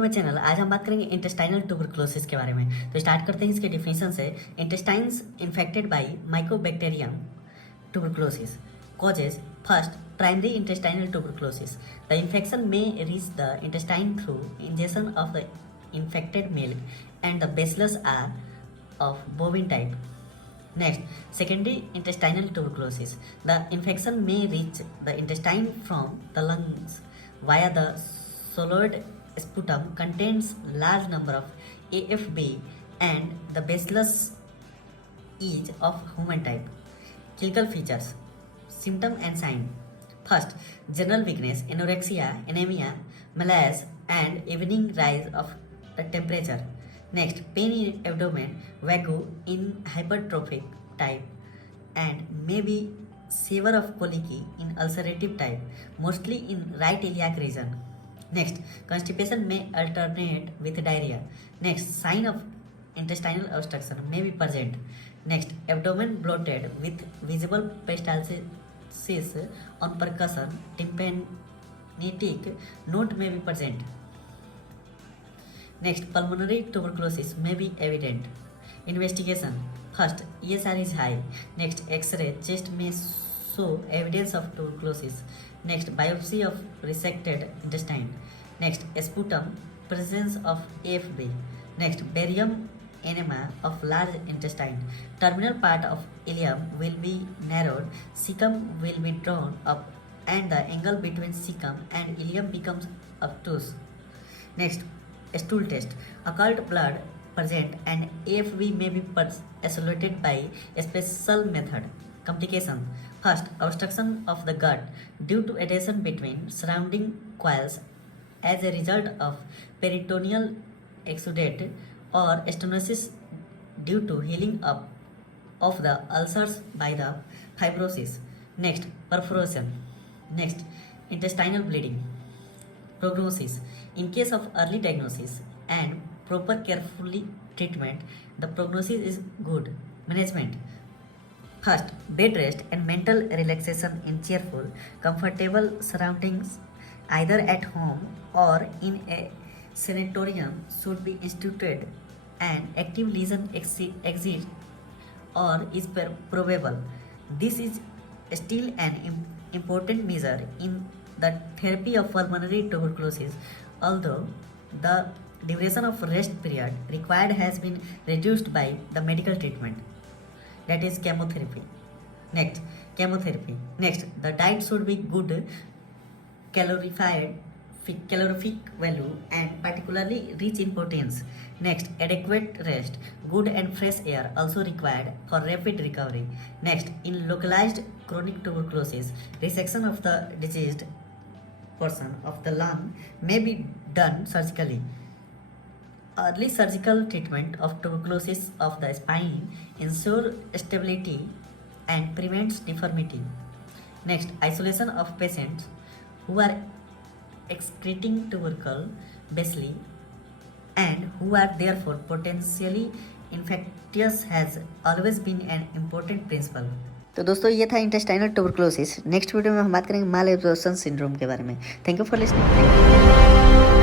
To my channel. आज हम बात करेंगे इंटेस्टाइनल ट्यूबरकुलोसिस के बारे में। तो स्टार्ट करते हैं इसके डिफिनेशन से। Intestines infected by Mycobacterium tuberculosis causes first primary intestinal tuberculosis. The infection may reach the intestine through ingestion of the infected milk and the bacillus are of bovine type. Next, secondary intestinal tuberculosis. The infection may reach the intestine from the lungs via the solid sputum contains large number of AFB and the bacillus is of human type. Clinical features, symptom and sign. First, general weakness, anorexia, anemia, malaise, and evening rise of the temperature. Next, pain in abdomen, vague in hypertrophic type, and maybe severe of colicky in ulcerative type, mostly in right iliac region. Next, constipation may alternate with diarrhea. Next, sign of intestinal obstruction may be present. Next, abdomen bloated with visible peristalsis on percussion, tympanitic node may be present. Next, pulmonary tuberculosis may be evident. Investigation. First, ESR is high. Next, X-ray chest may show evidence of tuberculosis. Next, biopsy of resected intestine. Next, sputum, presence of AFB. Next, barium enema of large intestine. Terminal part of ileum will be narrowed, cecum will be drawn up, and the angle between cecum and ileum becomes obtuse. Next, stool test. Occult blood present and AFB may be isolated by a special method. Complication. First, obstruction of the gut due to adhesion between surrounding coils as a result of peritoneal exudate or stenosis due to healing up of the ulcers by the fibrosis. Next, perforation. Next, intestinal bleeding. Prognosis. In case of early diagnosis and proper carefully treatment, the prognosis is good. Management. First, bed rest and mental relaxation in cheerful, comfortable surroundings either at home or in a sanatorium should be instituted. An active lesion exists or is probable. This is still an important measure in the therapy of pulmonary tuberculosis, although the duration of rest period required has been reduced by the medical treatment, that is chemotherapy. Next, chemotherapy. Next, the diet should be good, calorific value and particularly rich in proteins. Next, adequate rest, good and fresh air also required for rapid recovery. Next, in localized chronic tuberculosis, resection of the diseased portion of the lung may be done surgically. Early surgical treatment of tuberculosis of the spine ensures stability and prevents deformity. Next, isolation of patients who are excreting tubercle bacilli and who are therefore potentially infectious has always been an important principle. तो दोस्तों ये था intestinal tuberculosis. Next video में हम बात करेंगे माल absorption syndrome के बारे में। Thank you for listening.